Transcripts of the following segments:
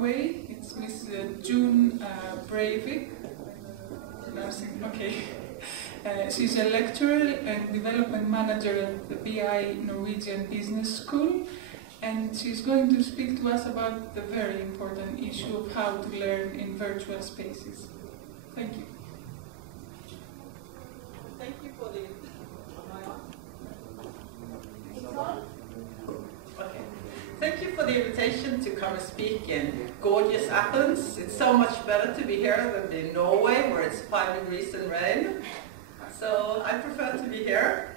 Norway. It's Miss June Breivik. Okay. She's a lecturer and development manager at the BI Norwegian Business School, and she's going to speak to us about the very important issue of how to learn in virtual spaces. Thank you. Thank you for the... Okay. Thank you for the invitation to come and speak in gorgeous Athens. It's so much better to be here than in Norway, where it's 5 degrees and rain. So I prefer to be here.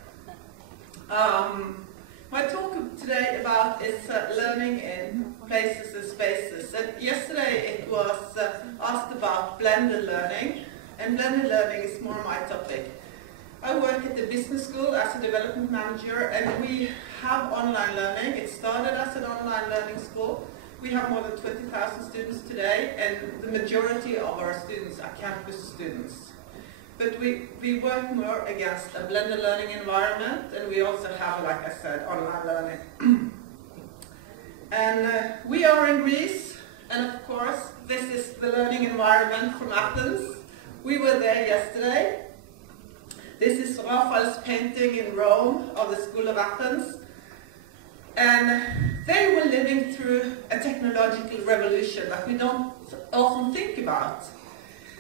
My talk today is learning in places and spaces. And yesterday it was asked about blended learning, and blended learning is more my topic. I work at the business school as a development manager, and we have online learning. It started as an online learning school. We have more than 20,000 students today, and the majority of our students are campus students. But we work more against a blended learning environment, and we also have, like I said, online learning. And we are in Greece, and of course, this is the learning environment from Athens. We were there yesterday. This is Raphael's painting in Rome of the School of Athens. And they were living through a technological revolution that we don't often think about.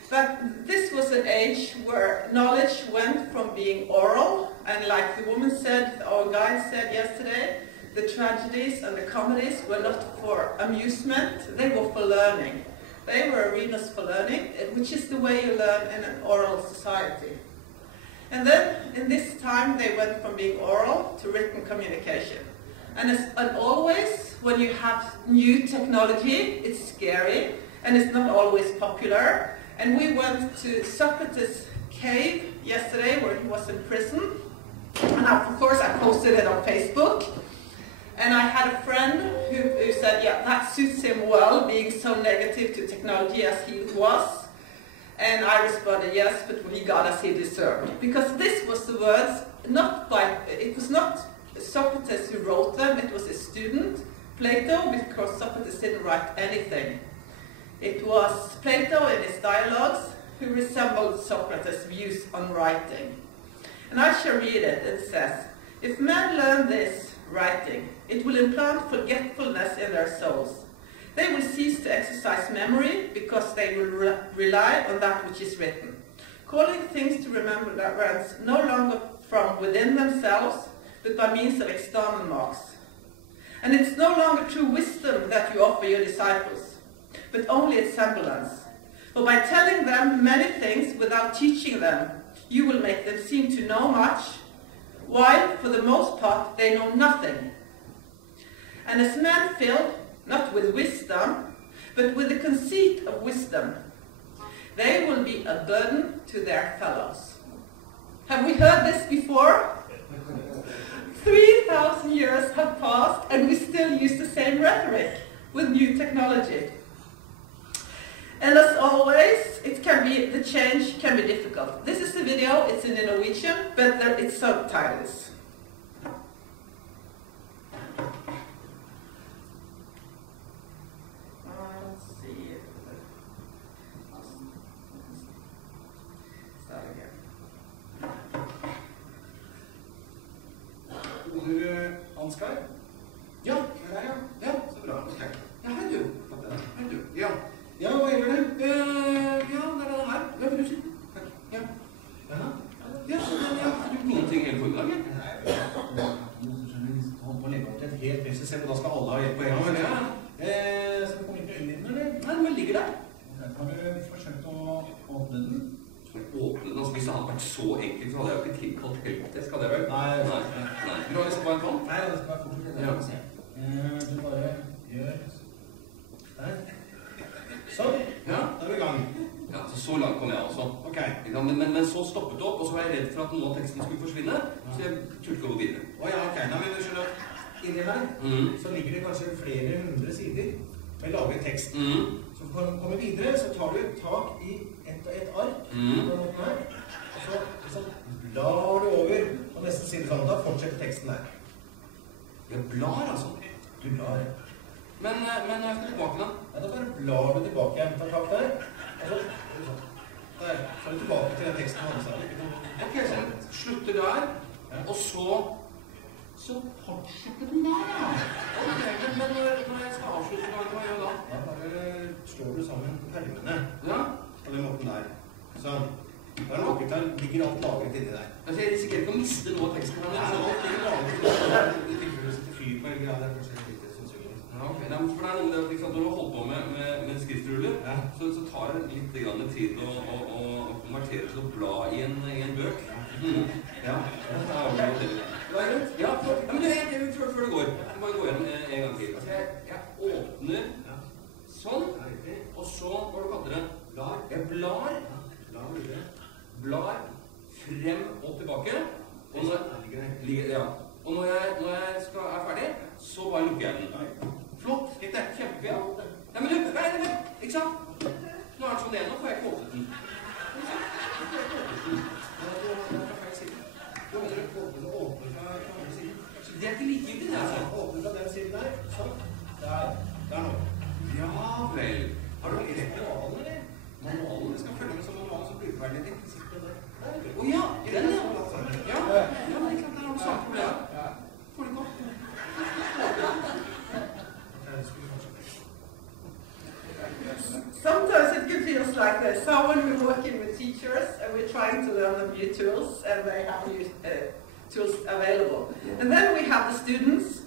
But this was an age where knowledge went from being oral, and like the woman said, our guide said yesterday, the tragedies and the comedies were not for amusement, they were for learning. They were arenas for learning, which is the way you learn in an oral society. And then, in this time, they went from being oral to written communication. And always, when you have new technology, it's scary, and it's not always popular. And we went to Socrates' cave yesterday, where he was in prison. And of course, I posted it on Facebook. And I had a friend who said, yeah, that suits him well, being so negative to technology as he was. And I responded, yes, but he got as he deserved. Because this was the words, it was not Socrates who wrote them, it was a student, Plato, because Socrates didn't write anything. It was Plato in his dialogues who resembled Socrates' views on writing. And I shall read it. It says, if men learn this, writing, it will implant forgetfulness in their souls. They will cease to exercise memory because they will rely on that which is written. Calling things to remembrance no longer from within themselves, but by means of external marks. And it's no longer true wisdom that you offer your disciples, but only its semblance. For by telling them many things without teaching them, you will make them seem to know much, while for the most part they know nothing. And as men filled, not with wisdom, but with the conceit of wisdom, they will be a burden to their fellows. Have we heard this before? 3,000 years have passed and we still use the same rhetoric with new technology. And as always, the change can be difficult. This is the video, it's in Norwegian, but it's subtitles. Ansgar? Ja, det er ja, så bra. Okay. Ja, hei du. Hei du. Ja. Ja, hva gjør du? Ja, det er her. Ja, vil du si? Takk. Ja. Ja, har du noen ting helt forrige dag? Nei, jeg holder på å legge opp til et helt nytt system, og da skal alle ha hjelp på en gang. Ja. Skal vi komme inn på øynene, eller? Nei, den ligger der. Har du forsøkt å åpne den? Åpne den, altså hvis det hadde vært så enkelt, så hadde jeg jo ikke tilkalt help. Det skal det vel? Nei. Vil du ha liksom bare en kant? Nei, det skal være fortsatt. Ja. Du bare gjør der. Sånn. Ja, da er vi i gang. Ja, så langt kom jeg også. Ok. Men så stoppet det opp, og så var jeg redd for at noe av teksten skulle forsvinne, så jeg turte ikke å gå videre. Åja, ok. Da vil du skjønne at inni her, så ligger det kanskje flere 100 sider med laget tekst. Så for å komme videre, så tar du et tak i et ark, og så blar du over, og nesten sier det sånn, da fortsetter teksten der. Jeg blar, altså. Du blar. Men Men jeg skal tilbake da. Ja, da bare blar du tilbake igjen. Ta tak der. Og så, der. Så er du tilbake til den teksten du hadde. Ok, så slutter der. Og så fortsetter den der, ja. Ok, men når jeg skal avslutte, hva gjør jeg da? Ja, bare slår du sammen permene. Ja. På den måten der. Sånn. Da er det åkertall, ligger alt lagret inni der. Altså, jeg risikerer ikke å miste noe av teksten. Ja, det ligger lagret inni der. I tilfelle du setter fyr på en grad, det er kanskje litt sannsynlig. Ja, ok. Nei, for det er noe med at når du har holdt på med skriftruller, så tar det litt tid å konvertere til å bla i en bøk. Ja, det er greit. Ja, men du vet, før det går. Jeg må bare gå gjennom en gang til. Jeg åpner sånn, og så, hva du kaller det? Jeg blar frem og tilbake. Og når jeg er ferdig, så bare lukker jeg den. Flott, det er kjempefint. Nei, men du, ikke sant? Nå er det sånn det nå, får jeg ikke åpnet den. Det er ikke likegyldig, det altså. Åpne fra den siden der. Sånn. Der nå. Ja vel. Har du lest manualen, eller? Manualen? Jeg skal følge med som manualen som blir ferdig. Åja, den ja. Ja, men ikke sant, der har du samme problem. Får du ikke opp? Sometimes it can feel like this. So when we're working with teachers and we're trying to learn them new tools and they have new tools available. And then we have the students.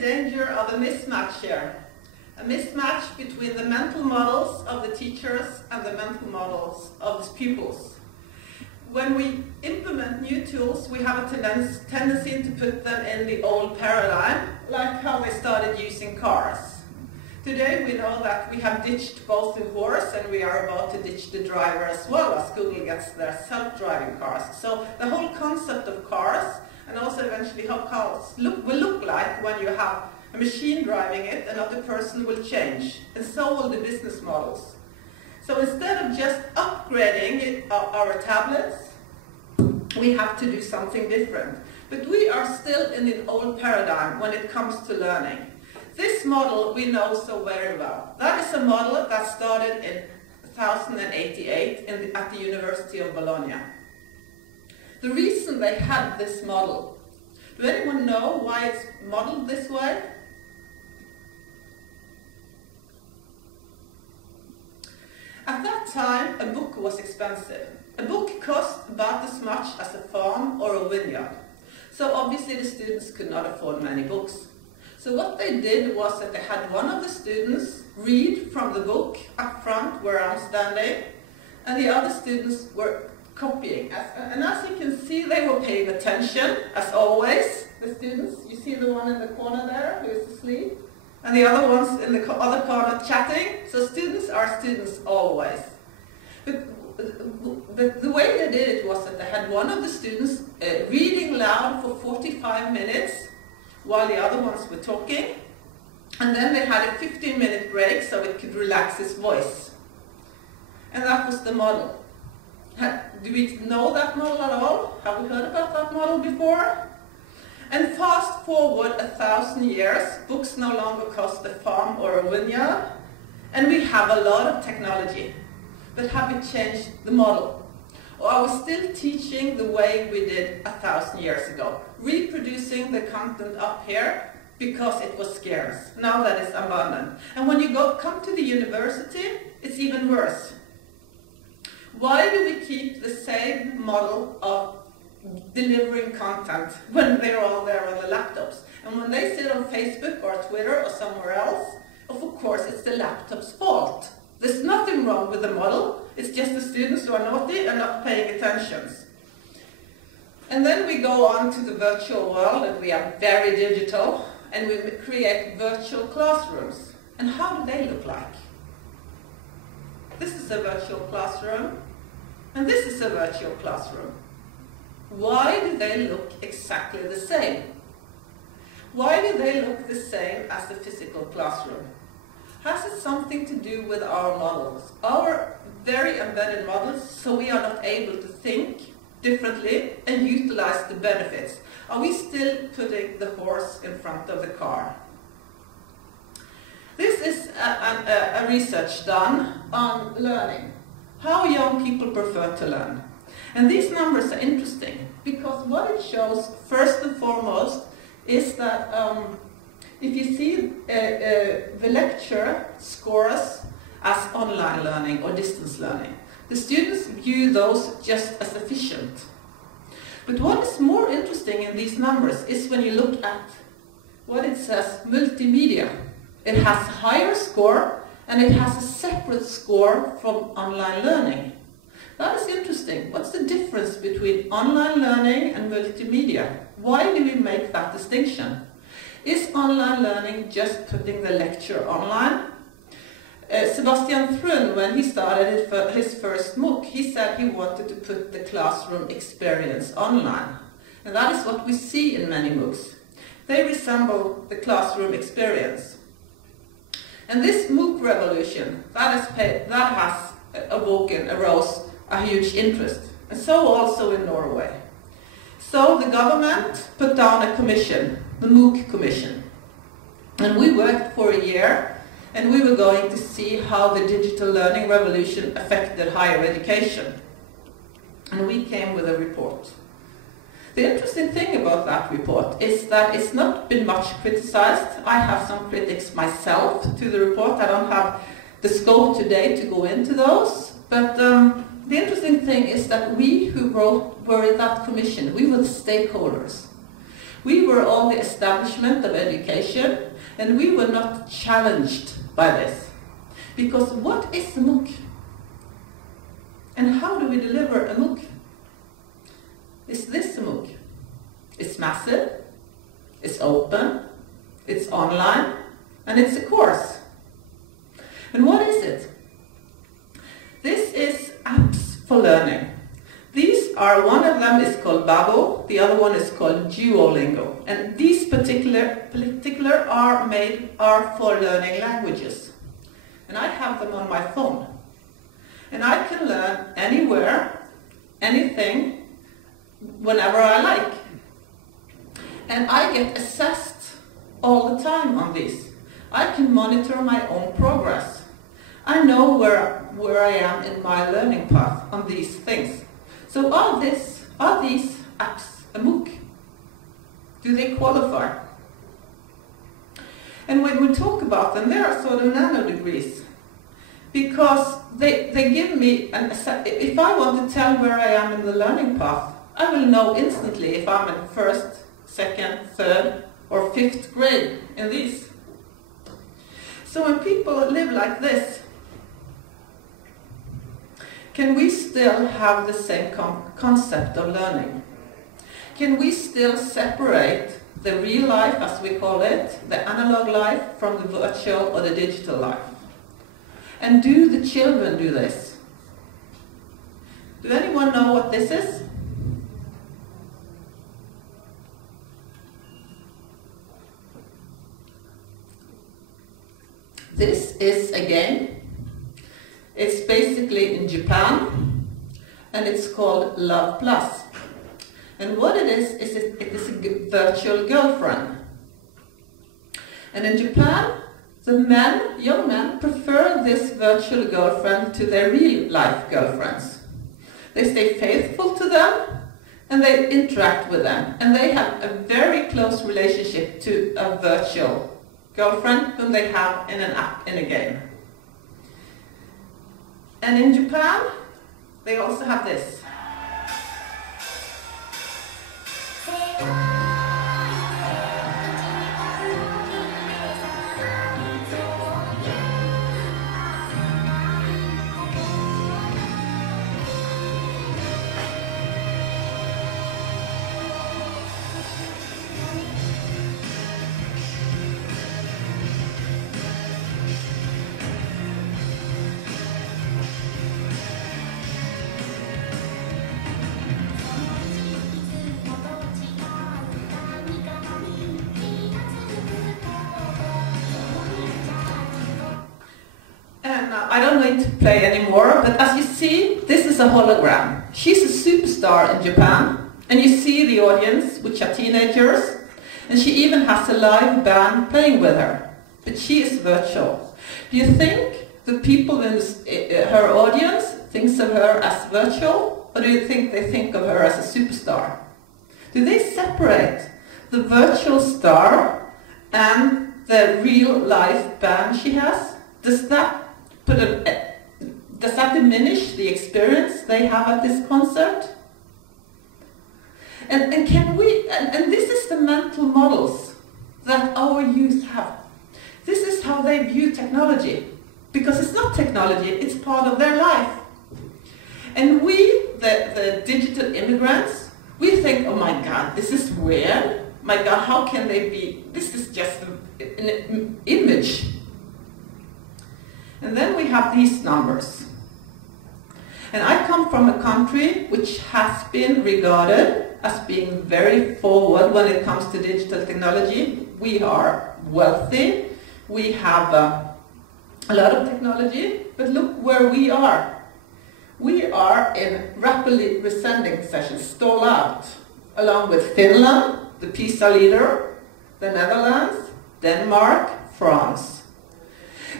Danger of a mismatch here. A mismatch between the mental models of the teachers and the mental models of the pupils. When we implement new tools, we have a tendency to put them in the old paradigm, like how they started using cars. Today we know that we have ditched both the horse and we are about to ditch the driver as well as Google gets their self-driving cars. So the whole concept of cars and also eventually how cars will look like when you have a machine driving it, another person will change. And so will the business models. So instead of just upgrading our tablets, we have to do something different. But we are still in the old paradigm when it comes to learning. This model we know so very well. That is a model that started in 1088 at the University of Bologna. The reason they had this model, do anyone know why it's modeled this way? At that time, a book was expensive. A book cost about as much as a farm or a vineyard. So obviously the students could not afford many books. So what they did was that they had one of the students read from the book up front where I'm standing, and the other students were copying. And as you can see, they were paying attention, as always, the students. You see the one in the corner there who is asleep, and the other ones in the other corner chatting. So students are students always. But the way they did it was that they had one of the students reading loud for 45 minutes while the other ones were talking, and then they had a 15-minute break so it could relax his voice. And that was the model. Do we know that model at all? Have we heard about that model before? And fast forward 1,000 years, books no longer cost a farm or a vineyard, and we have a lot of technology. But have we changed the model? Or are we still teaching the way we did 1,000 years ago? Reproducing the content up here because it was scarce. Now that is abundant. And when you come to the university, it's even worse. Why do we keep the same model of delivering content when they're all there on the laptops? And when they sit on Facebook or Twitter or somewhere else, of course it's the laptop's fault. There's nothing wrong with the model, it's just the students who are naughty and not paying attention. And then we go on to the virtual world, and we are very digital, and we create virtual classrooms. And how do they look like? This is a virtual classroom, and this is a virtual classroom. Why do they look exactly the same? Why do they look the same as the physical classroom? Has it something to do with our models? Our very embedded models, so we are not able to think differently and utilize the benefits. Are we still putting the horse in front of the car? This is a research done on learning, how young people prefer to learn. And these numbers are interesting because what it shows, first and foremost, is that if you see the lecture scores as online learning or distance learning, the students view those just as efficient. But what is more interesting in these numbers is when you look at what it says multimedia. It has a higher score and it has a separate score from online learning. That is interesting. What's the difference between online learning and multimedia? Why do we make that distinction? Is online learning just putting the lecture online? Sebastian Thrun, when he started his first MOOC, he said he wanted to put the classroom experience online. And that is what we see in many MOOCs. They resemble the classroom experience. And this MOOC revolution, that has arose a huge interest. And so also in Norway. So the government put down a commission, the MOOC Commission. And we worked for a year, and we were going to see how the digital learning revolution affected higher education. And we came with a report. The interesting thing about that report is that it's not been much criticized. I have some critics myself to the report. I don't have the scope today to go into those. But the interesting thing is that we who were in that commission, we were the stakeholders. We were all the establishment of education, and we were not challenged by this. Because what is a MOOC? And how do we deliver a MOOC? Is this a MOOC? It's massive, it's open, it's online, and it's a course. And what is it? This is apps for learning. These are, one of them is called Babel, the other one is called Duolingo. And these particular are for learning languages. And I have them on my phone. And I can learn anywhere, anything, whenever I like. And I get assessed all the time on these. I can monitor my own progress. I know where I am in my learning path on these things. So are these apps a MOOC? Do they qualify? And when we talk about them, they are sort of nano degrees. Because they give me, if I want to tell where I am in the learning path, I will know instantly if I'm in first, second, third, or fifth grade in these. So when people live like this, can we still have the same concept of learning? Can we still separate the real life, as we call it, the analog life, from the virtual or the digital life? And do the children do this? Do anyone know what this is? This is a game. It's basically in Japan, and it's called Love Plus. And what it is it is a virtual girlfriend. And in Japan, the young men, prefer this virtual girlfriend to their real-life girlfriends. They stay faithful to them, and they interact with them. And they have a very close relationship to a virtual girlfriend whom they have in an app, in a game. And in Japan, they also have this. I don't need to play anymore, but as you see, this is a hologram. She's a superstar in Japan, and you see the audience, which are teenagers, and she even has a live band playing with her. But she is virtual. Do you think the people in her audience thinks of her as virtual, or do you think they think of her as a superstar? Do they separate the virtual star and the real life band she has? Does that diminish the experience they have at this concert? And this is the mental models that our youth have. This is how they view technology, because it's not technology, it's part of their life. And we, the digital immigrants, we think, oh my God, this is weird. My God, how can they be? This is just an image. And then we have these numbers. And I come from a country which has been regarded as being very forward when it comes to digital technology. We are wealthy, we have a lot of technology, but look where we are. We are in rapidly descending sessions, stall out, along with Finland, the PISA leader, the Netherlands, Denmark, France.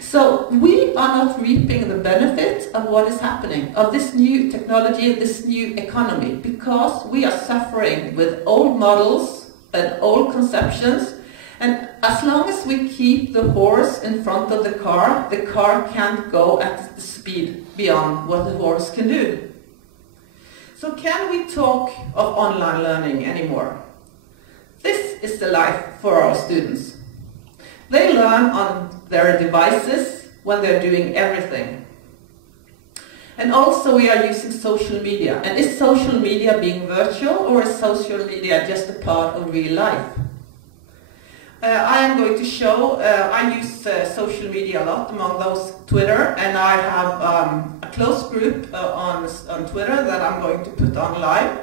So we are not reaping the benefit of what is happening, of this new technology, this new economy, because we are suffering with old models and old conceptions. And as long as we keep the horse in front of the car can't go at the speed beyond what the horse can do. So can we talk of online learning anymore? This is the life for our students. They learn on their devices when they're doing everything. And also we are using social media. And is social media being virtual, or is social media just a part of real life? I am going to show, I use social media a lot, among those Twitter, and I have a close group on Twitter that I'm going to put on live.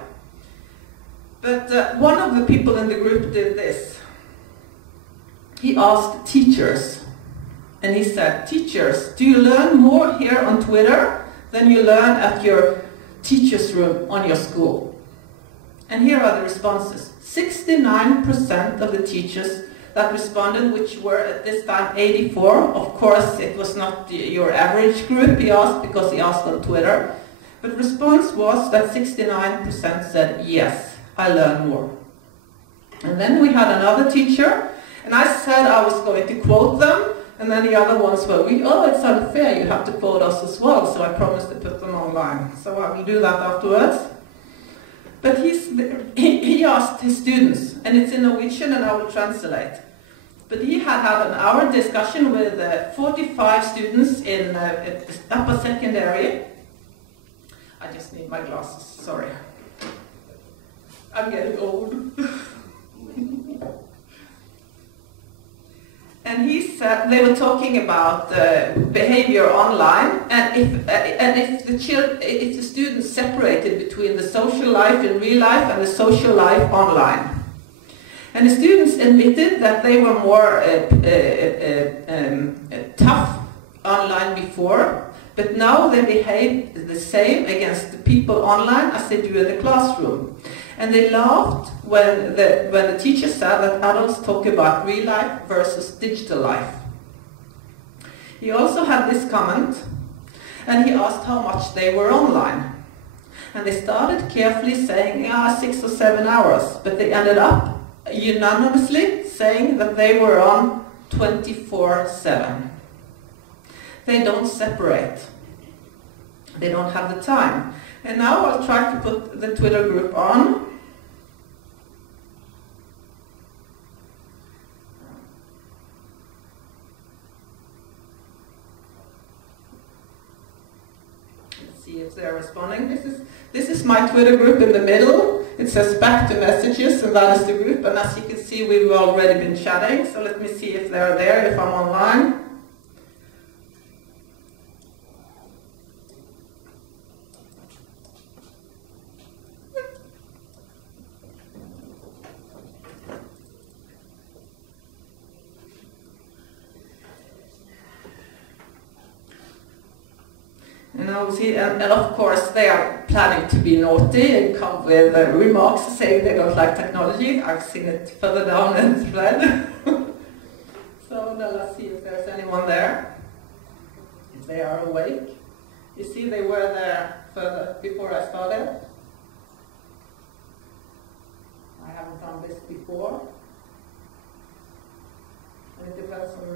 But one of the people in the group did this. He asked teachers, and he said, teachers, do you learn more here on Twitter than you learn at your teacher's room on your school? And here are the responses. 69% of the teachers that responded, which were at this time 84, of course it was not your average group he asked, because he asked on Twitter, but response was that 69% said, yes, I learn more. And then we had another teacher, and I said I was going to quote them, and then the other ones were, oh, it's unfair, you have to quote us as well, so I promised to put them online. So I will do that afterwards. But he asked his students, and it's in Norwegian, and I will translate. But he had an hour discussion with 45 students in upper secondary. I just need my glasses, sorry. I'm getting old. And he said they were talking about behavior online, and if the students separated between the social life in real life and the social life online. And the students admitted that they were more tough online before, but now they behave the same against the people online as they do in the classroom. And they laughed when the teacher said that adults talk about real life versus digital life. He also had this comment, and he asked how much they were online. And they started carefully saying, 6 or 7 hours, but they ended up unanimously saying that they were on 24/7. They don't separate. They don't have the time. And now I'll try to put the Twitter group on. Let's see if they're responding. This is my Twitter group in the middle. It says back to messages, and that is the group. And as you can see, we've already been chatting. So let me see if they're there, if I'm online. And of course they are planning to be naughty and come with remarks saying they don't like technology. I've seen it further down in the thread. So now let's see if there's anyone there. If they are awake. You see they were there further before I started. I haven't done this before. And it depends on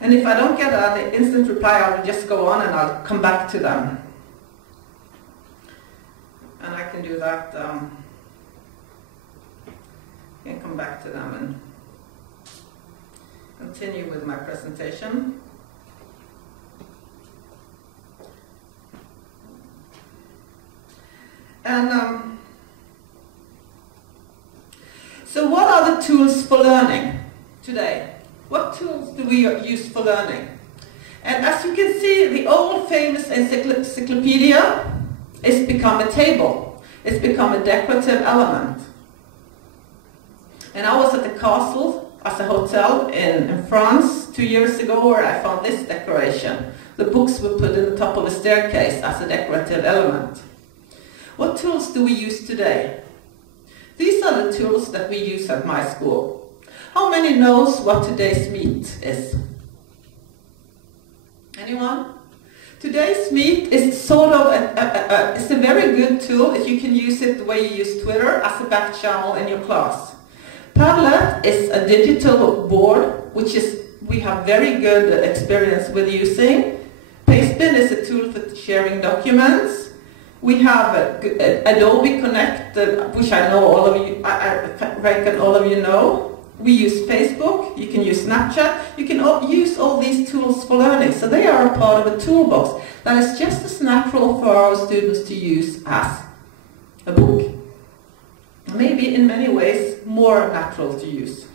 and if I don't get an instant reply, I'll just go on and I'll come back to them. And I can do that. I can come back to them and continue with my presentation. And so what are the tools for learning today? What tools do we use for learning? And as you can see, the old famous encyclopedia has become a table. It's become a decorative element. And I was at the castle as a hotel in France 2 years ago where I found this decoration. The books were put in the top of a staircase as a decorative element. What tools do we use today? These are the tools that we use at my school. How many knows what today's meet is? Anyone? Today's meet is sort of it's a very good tool if you can use it the way you use Twitter as a back channel in your class. Padlet is a digital board which we have very good experience with using. Pastebin is a tool for sharing documents. We have Adobe Connect, which I know all of you, I reckon all of you know. We use Facebook, you can use Snapchat, you can use all these tools for learning. So they are a part of a toolbox that is just as natural for our students to use as a book. Maybe in many ways more natural to use.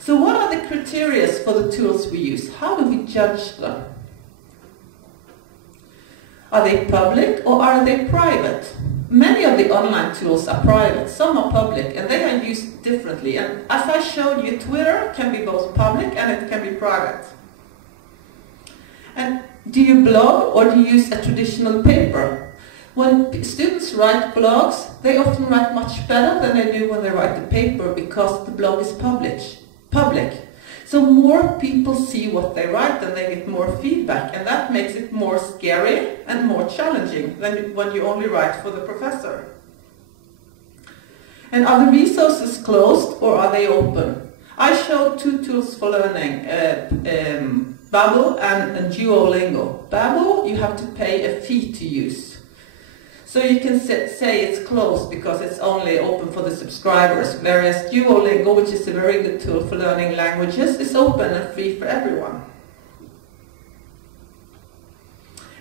So what are the criteria for the tools we use? How do we judge them? Are they public or are they private? Many of the online tools are private, some are public, and they are used differently. And as I showed you, Twitter can be both public and it can be private. And do you blog or do you use a traditional paper? When students write blogs, they often write much better than they do when they write the paper because the blog is public. So more people see what they write and they get more feedback, and that makes it more scary and more challenging than when you only write for the professor. And are the resources closed or are they open? I showed two tools for learning, Babbel and Duolingo. Babbel you have to pay a fee to use. So you can say it's closed because it's only open for the subscribers, whereas Duolingo, which is a very good tool for learning languages, is open and free for everyone.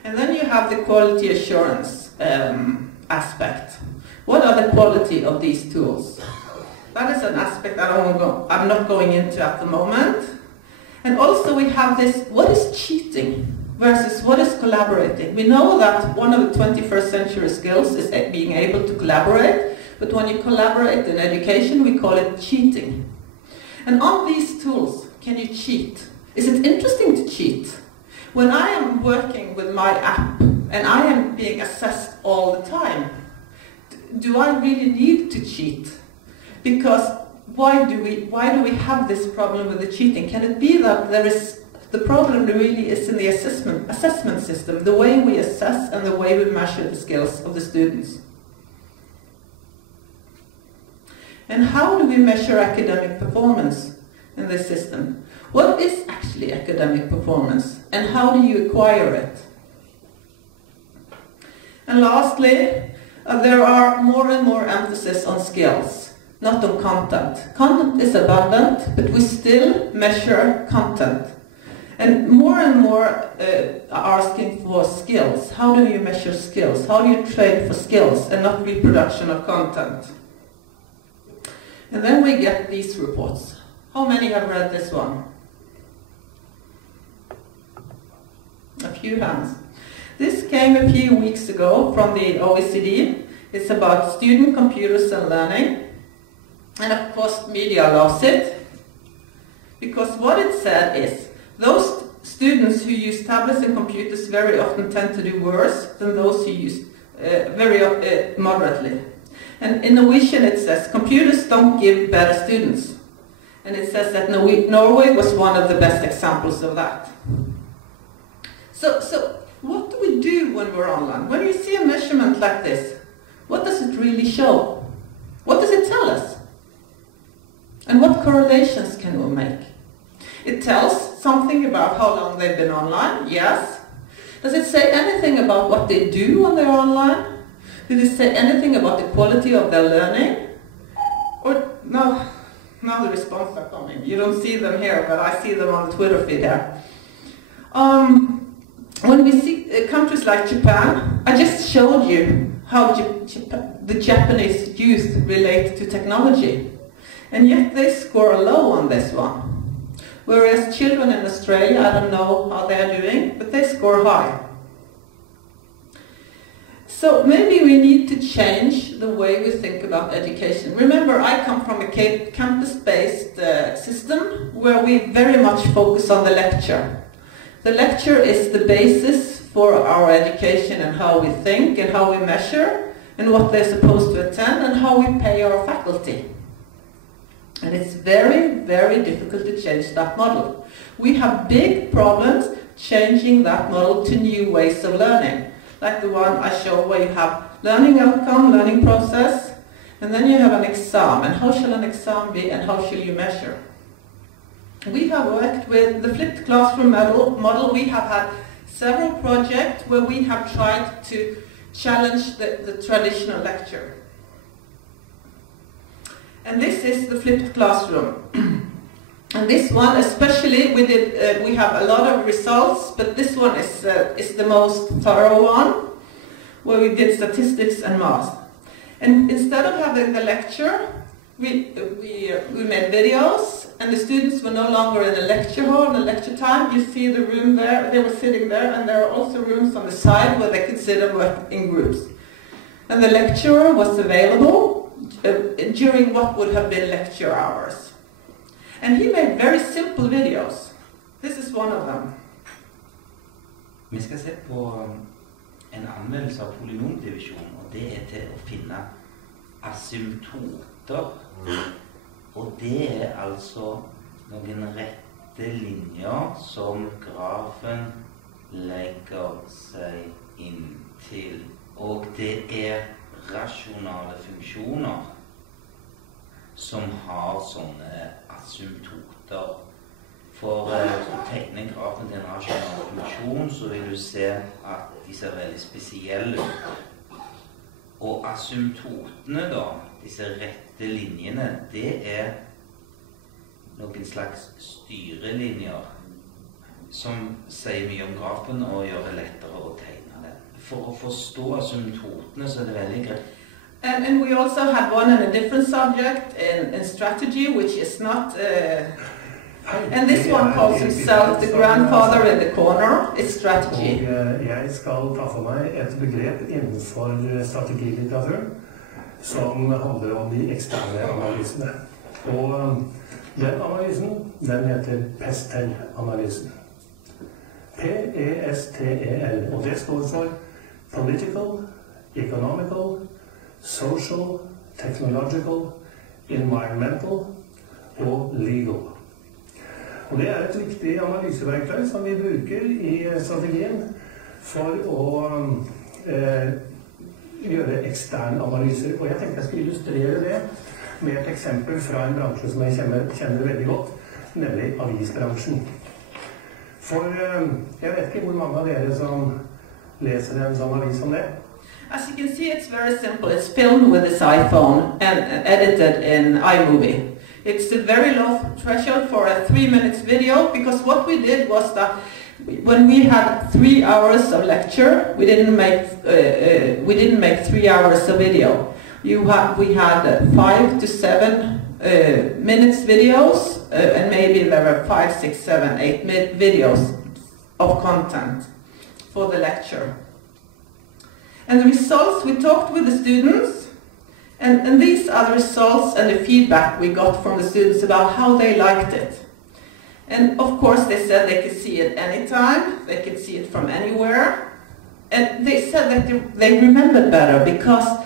And then you have the quality assurance aspect. What are the quality of these tools? That is an aspect I'm not going into at the moment. And also we have this, what is cheating versus what is collaborating? We know that one of the 21st century skills is being able to collaborate, but when you collaborate in education, we call it cheating. And on these tools, can you cheat? Is it interesting to cheat? When I am working with my app, and I am being assessed all the time, do I really need to cheat? Because why do we have this problem with the cheating? Can it be that the problem really is in the assessment system, the way we assess and the way we measure the skills of the students? And how do we measure academic performance in this system? What is actually academic performance, and how do you acquire it? And lastly, there are more and more emphasis on skills, not on content. Content is abundant, but we still measure content. And more are asking for skills. How do you measure skills? How do you train for skills and not reproduction of content? And then we get these reports. How many have read this one? A few hands. This came a few weeks ago from the OECD. It's about student computers and learning. And of course, media loves it. Because what it said is, those students who use tablets and computers very often tend to do worse than those who use very moderately. And in Norwegian it says, computers don't give better students. And it says that Norway was one of the best examples of that. So what do we do when we're online? When you see a measurement like this, what does it really show? What does it tell us? And what correlations can we make? It tells something about how long they've been online, yes. Does it say anything about what they do when they're online? Did it say anything about the quality of their learning? Or now the responses are coming. You don't see them here, but I see them on the Twitter feed here. When we see countries like Japan, I just showed you how the Japanese youth relate to technology. And yet they score low on this one. Whereas children in Australia, I don't know how they're doing, but they score high. So maybe we need to change the way we think about education. Remember, I come from a campus-based system where we very much focus on the lecture. The lecture is the basis for our education and how we think and how we measure and what they're supposed to attend and how we pay our faculty. And it's very, very difficult to change that model. We have big problems changing that model to new ways of learning, like the one I showed where you have learning outcome, learning process, and then you have an exam. And how shall an exam be and how shall you measure? We have worked with the flipped classroom model. We have had several projects where we have tried to challenge the traditional lecture. And this is the flipped classroom. And this one especially, we have a lot of results, but this one is the most thorough one, where we did statistics and math. And instead of having the lecture, we made videos, and the students were no longer in the lecture hall in the lecture time. You see the room there, they were sitting there, and there are also rooms on the side where they could sit and work in groups. And the lecturer was available during what would have been lecture hours. And he made very simple videos. This is one of them. Vi skal se på en anmeldelse av polynomdivisjon, og det er til å finne asymptoter. Og det er altså noen rette linjer som grafen legger seg inntil. Og det er rasjonale funksjoner som har sånne asymptoter. For å tegne grafen til en rasjonal funksjon, så vil du se at de ser veldig spesielle ut. Og asymptotene da, disse rette linjene, det er noen slags styrelinjer som sier mye om grafen og gjør det lettere å tegne det. For å forstå asymptotene så er det veldig greit. And we also had one in a different subject in strategy, which is not... and this one calls himself the grandfather in the corner. It's strategy. Og jeg skal ta for meg et begrep innenfor strategilitteratur som handler om de eksterne analysene. Og den analysen, den heter PESTEL-analysen. P-E-S-T-E-L, og det står for political, economical, social, technological, environmental og legal. Og det er et viktig analyseverktøy som vi bruker i strategien for å gjøre eksterne analyser. Og jeg tenkte jeg skulle illustrere det med et eksempel fra en bransje som jeg kjenner veldig godt, nemlig avisbransjen. For jeg vet ikke hvor mange av dere som leser en sånn avis om det. As you can see, it's very simple. It's filmed with this iPhone and edited in iMovie. It's a very low threshold for a 3-minute video, because what we did was that when we had 3 hours of lecture, we didn't make 3 hours of video. We had 5 to 7 minutes videos, and maybe there were 5, 6, 7, 8 videos of content for the lecture. And the results, we talked with the students, and these are the results and the feedback we got from the students about how they liked it. And of course they said they could see it anytime, they could see it from anywhere. And they said that they remembered better, because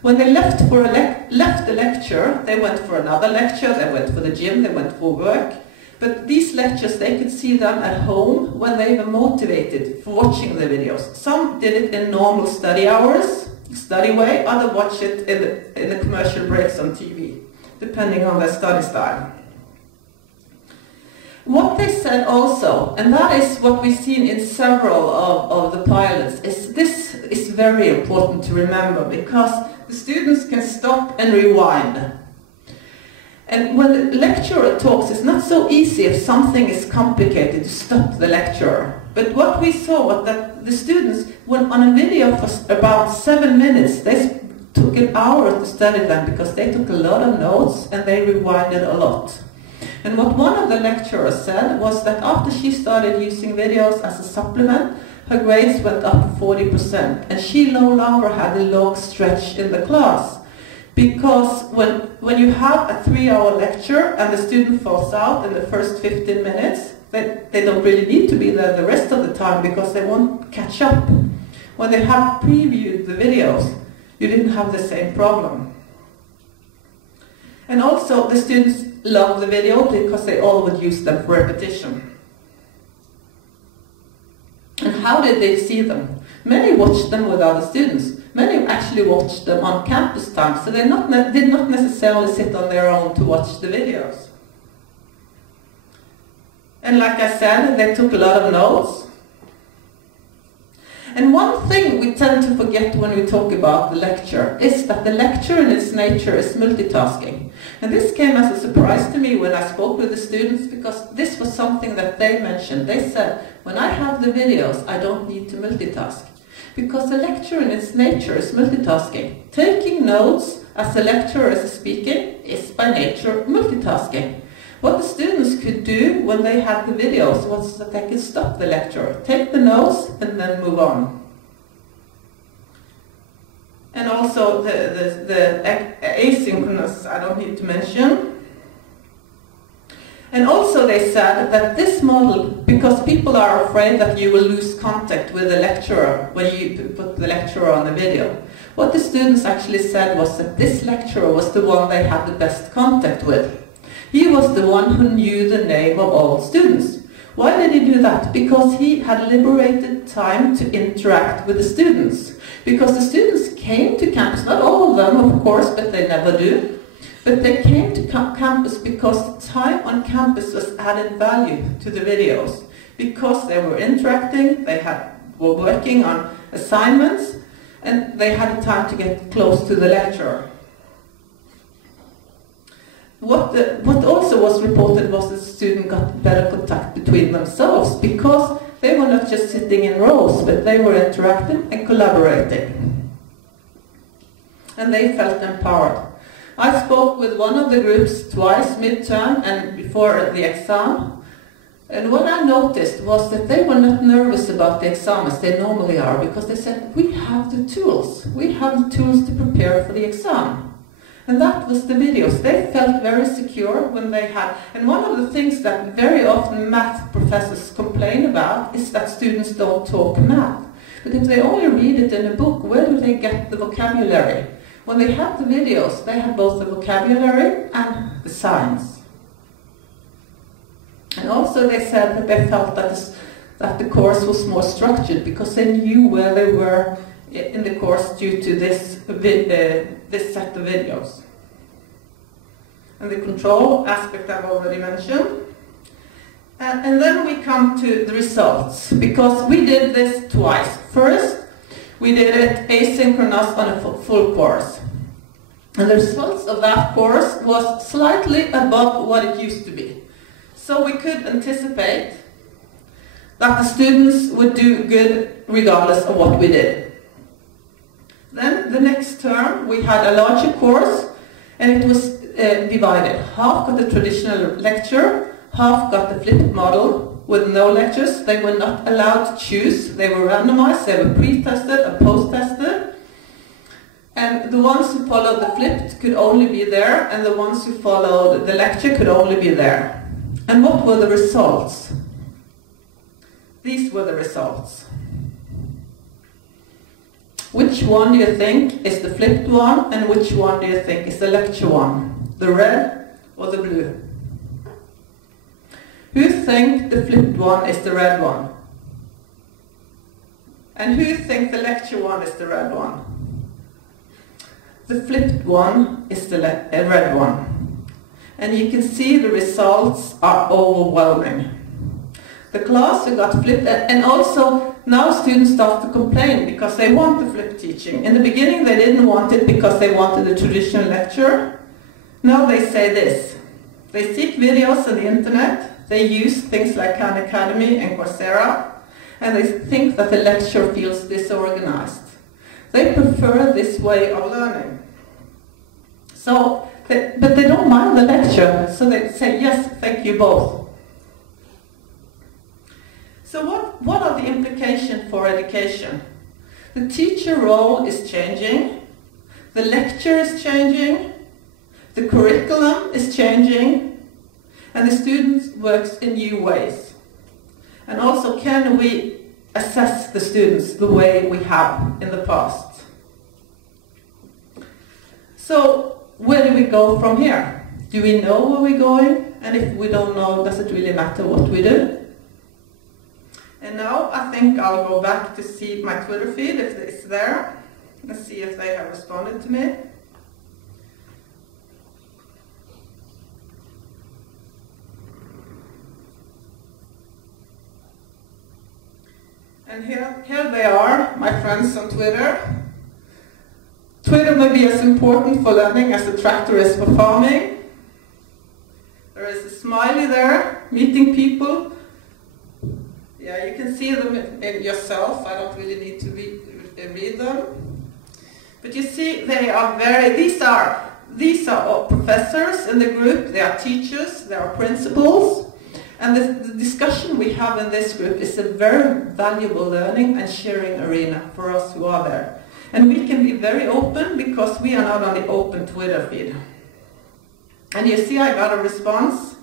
when they left the lecture, they went for another lecture, they went for the gym, they went for work. But these lectures, they could see them at home when they were motivated for watching the videos. Some did it in normal study hours, study way, others watch it in the commercial breaks on TV, depending on their study style. What they said also, and that is what we've seen in several of the pilots, is this is very important to remember, because the students can stop and rewind. And when the lecturer talks, it's not so easy if something is complicated to stop the lecturer. But what we saw was that the students, when on a video for about 7 minutes, they took an hour to study them, because they took a lot of notes and they rewinded a lot. And what one of the lecturers said was that after she started using videos as a supplement, her grades went up 40%, and she no longer had a long stretch in the class. Because when you have a 3-hour lecture and the student falls out in the first 15 minutes, they don't really need to be there the rest of the time, because they won't catch up. When they have previewed the videos, you didn't have the same problem. And also the students love the video because they all would use them for repetition. And how did they see them? Many watched them with other students. Many actually watched them on campus time, so they did not necessarily sit on their own to watch the videos. And like I said, they took a lot of notes. And one thing we tend to forget when we talk about the lecture is that the lecture in its nature is multitasking. And this came as a surprise to me when I spoke with the students, because this was something that they mentioned. They said, when I have the videos, I don't need to multitask. Because the lecture in its nature is multitasking. Taking notes as the lecturer is speaking is by nature multitasking. What the students could do when they had the videos was that they could stop the lecture, take the notes, and then move on. And also the asynchronous, I don't need to mention. And also they said that this model, because people are afraid that you will lose contact with the lecturer when you put the lecturer on the video. What the students actually said was that this lecturer was the one they had the best contact with. He was the one who knew the name of all students. Why did he do that? Because he had liberated time to interact with the students. Because the students came to campus, not all of them of course, but they never do. But they came to campus because time on campus was added value to the videos. Because they were interacting, were working on assignments, and they had time to get close to the lecturer. What also was reported was that the students got better contact between themselves, because they were not just sitting in rows, but they were interacting and collaborating. And they felt empowered. I spoke with one of the groups twice, midterm and before the exam, and what I noticed was that they were not nervous about the exam as they normally are, because they said, we have the tools. We have the tools to prepare for the exam. And that was the videos. They felt very secure when they had, and one of the things that very often math professors complain about is that students don't talk math. But if they only read it in a book, where do they get the vocabulary? When they have the videos, they have both the vocabulary and the science. And also they said that they felt that the course was more structured because they knew where they were in the course due to this set of videos. And the control aspect I've already mentioned. And then we come to the results, because we did this twice. First, we did it asynchronous on a full course. And the results of that course was slightly above what it used to be. So we could anticipate that the students would do good regardless of what we did. Then the next term we had a larger course, and it was divided. Half got the traditional lecture, half got the flipped model with no lectures. They were not allowed to choose. They were randomized, they were pre-tested and post-tested. And the ones who followed the flipped could only be there, and the ones who followed the lecture could only be there. And what were the results? These were the results. Which one do you think is the flipped one, and which one do you think is the lecture one? The red or the blue? Who think the flipped one is the red one? And who think the lecture one is the red one? The flipped one is the red one. And you can see the results are overwhelming. The class who got flipped, and also now students start to complain because they want the flipped teaching. In the beginning they didn't want it because they wanted a traditional lecture. Now they say this. They seek videos on the internet, they use things like Khan Academy and Coursera, and they think that the lecture feels disorganized. They prefer this way of learning. So, but they don't mind the lecture, so they say, yes, thank you both. So what are the implications for education? The teacher role is changing, the lecture is changing, the curriculum is changing, and the students work in new ways. And also, can we assess the students the way we have in the past? So, where do we go from here? Do we know where we're going? And if we don't know, does it really matter what we do? And now I think I'll go back to see my Twitter feed if it's there. Let's see if they have responded to me. And here they are, my friends on Twitter. Twitter may be as important for learning as the tractor is for farming. There is a smiley there, meeting people. Yeah, you can see them in yourself. I don't really need to read them. But you see, they are these are all professors in the group. They are teachers, they are principals. And the discussion we have in this group is a very valuable learning and sharing arena for us who are there. And we can be very open because we are not on the open Twitter feed. And you see, I got a response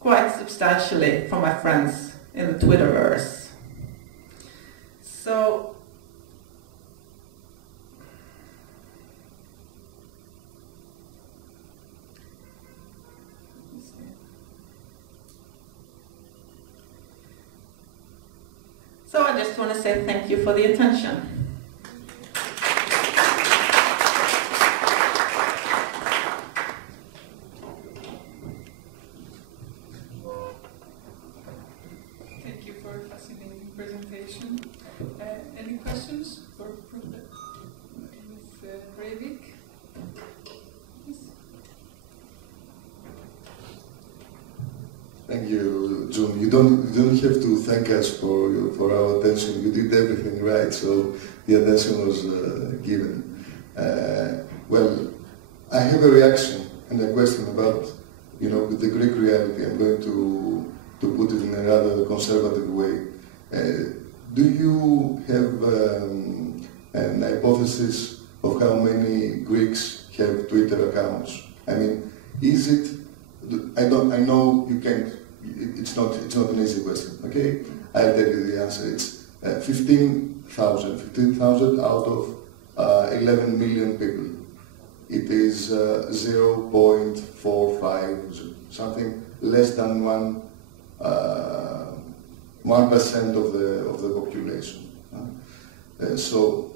quite substantially from my friends in the Twitterverse. So I just want to say thank you for the attention. Thank you for a fascinating presentation. Any questions for Ms. Breivik? Thank you, June. You don't have to thank us for our attention. You did everything right, so the attention was given. Well, I have a reaction and a question about, with the Greek reality. I'm going to put it in a rather conservative way. Do you have an hypothesis of how many Greeks have Twitter accounts? I mean, is it? I know you can't. It's not an easy question. Okay, I'll tell you the answer. It's 15 15,000 out of 11 million people. It is 0.45, something less than 1% of the population. So,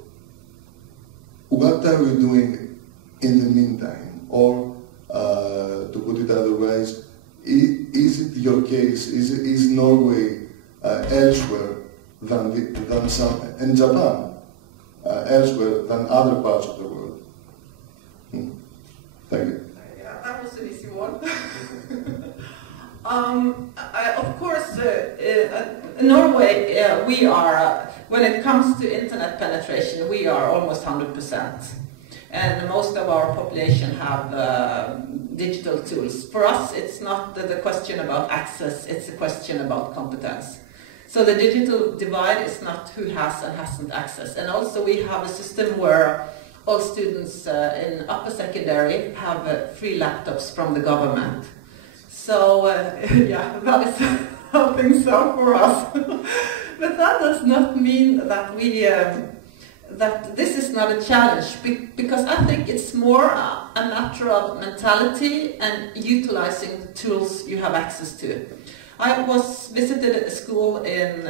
what are we doing in the meantime? Or, to put it otherwise, is it your case? Is Norway elsewhere than some, and Japan elsewhere than other parts of the world? Thank you. Yeah, that was an easy one. Of course, Norway, we are, when it comes to internet penetration, we are almost 100%. And most of our population have digital tools. For us, it's not the question about access, it's a question about competence. So the digital divide is not who has and hasn't access. And also we have a system where all students in upper secondary have free laptops from the government. So, yeah, that is helping so for us. But that does not mean that we, that this is not a challenge, because I think it's more a matter of mentality and utilizing the tools you have access to. I visited a school in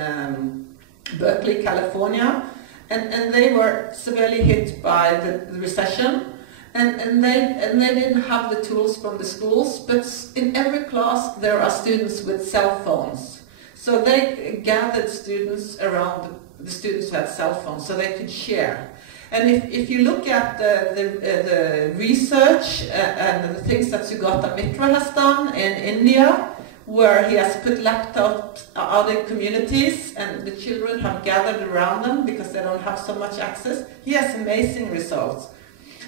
Berkeley, California, and they were severely hit by the recession. And they didn't have the tools from the schools, but in every class there are students with cell phones. So they gathered students around the students who had cell phones so they could share. And if you look at the research and the things that Sugata Mitra has done in India, where he has put laptops out in communities and the children have gathered around them because they don't have so much access, he has amazing results.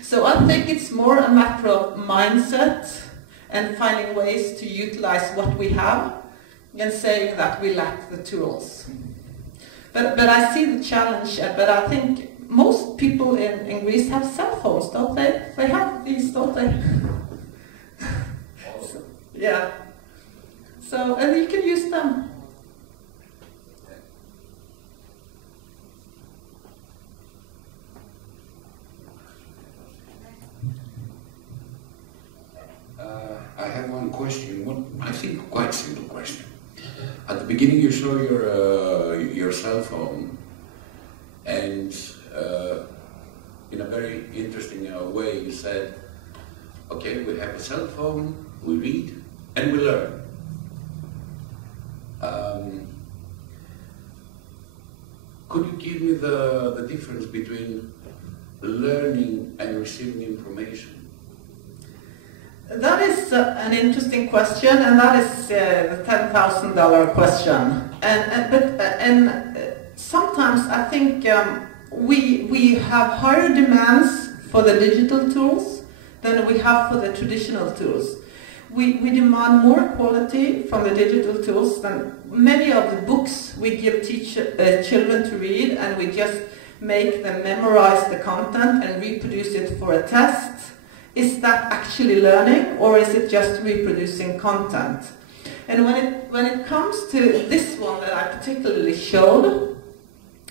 So I think it's more a matter of mindset and finding ways to utilize what we have than saying that we lack the tools. But I see the challenge, but I think most people in Greece have cell phones, don't they? They have these, don't they? So, yeah. So, and you can use them. I have one question, I think quite simple question. At the beginning you show your cell phone, and in a very interesting way you said, okay, we have a cell phone, we read and we learn. Could you give me the difference between learning and receiving information? That is an interesting question, and that is the $10,000 question. And sometimes I think we have higher demands for the digital tools than we have for the traditional tools. We demand more quality from the digital tools than many of the books we give children to read, and we just make them memorize the content and reproduce it for a test. Is that actually learning, or is it just reproducing content? And when it comes to this one that I particularly showed,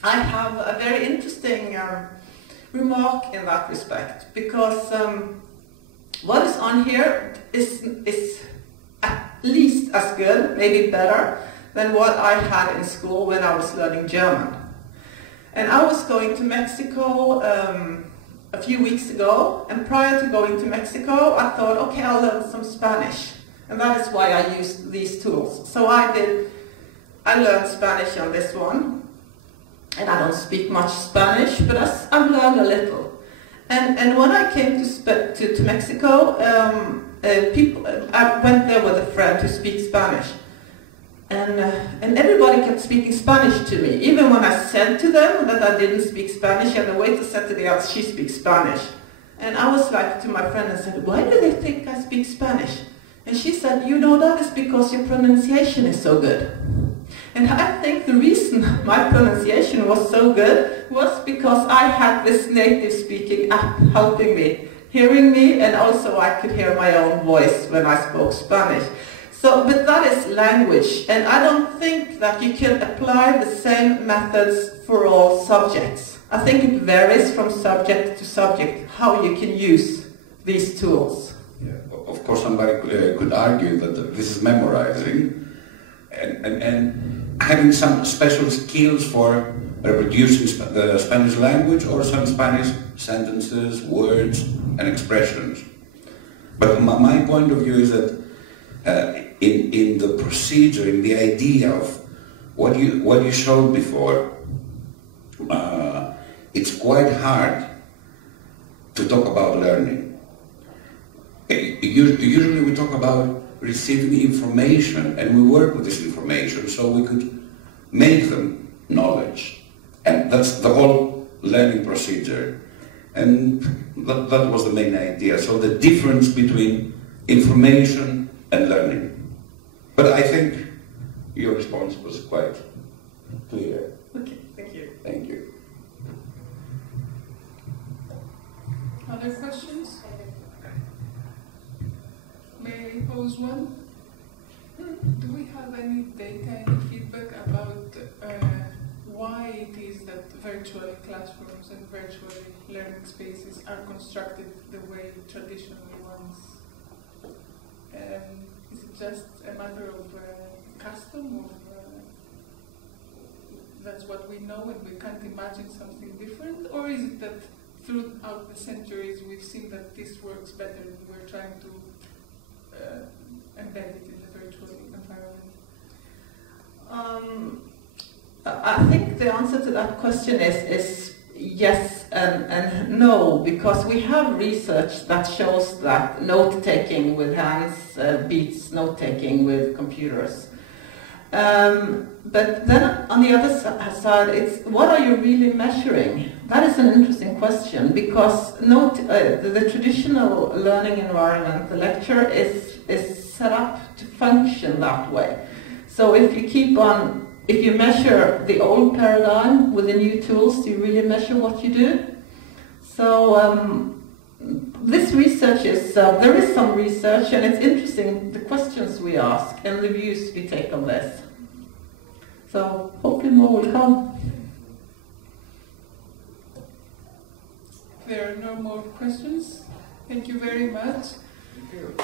I have a very interesting remark in that respect, because what is on here is at least as good, maybe better, than what I had in school when I was learning German. And I was going to Mexico a few weeks ago, and prior to going to Mexico, I thought, okay, I'll learn some Spanish. And that is why I used these tools. So I learned Spanish on this one. And I don't speak much Spanish, but I've learned a little. And when I came to Mexico, I went there with a friend who speaks Spanish. And everybody kept speaking Spanish to me, even when I said to them that I didn't speak Spanish, and the waiter said to the others, she speaks Spanish. And I was like to my friend and said, why do they think I speak Spanish? And she said, you know, that is because your pronunciation is so good. And I think the reason my pronunciation was so good was because I had this native speaking app helping me, hearing me, and also I could hear my own voice when I spoke Spanish. So, but that is language, and I don't think that you can apply the same methods for all subjects. I think it varies from subject to subject how you can use these tools. Yeah. Of course, somebody could argue that this is memorizing and having some special skills for reproducing the Spanish language or some Spanish sentences, words, and expressions. But my point of view is that in the procedure, in the idea of what you showed before, it's quite hard to talk about learning. Usually we talk about receiving information, and we work with this information so we could make them knowledge. And that's the whole learning procedure. And that was the main idea. So the difference between information and learning. But I think your response was quite clear. Okay, thank you. Thank you. Other questions? May I pose one? Do we have any data, any feedback about why it is that virtual classrooms and virtual learning spaces are constructed the way traditional ones? Is it just a matter of custom, that's what we know and we can't imagine something different? Or is it that throughout the centuries we've seen that this works better and we're trying to embed it in the virtual environment? I think the answer to that question is yes and no, because we have research that shows that note-taking with hands beats note-taking with computers. But then on the other side, it's what are you really measuring? That is an interesting question, because the traditional learning environment, the lecture, is set up to function that way. So if you measure the old paradigm with the new tools, do you really measure what you do? So this research is, there is some research, and it's interesting the questions we ask and the views we take on this. So hopefully more will come. If there are no more questions, thank you very much. Thank you.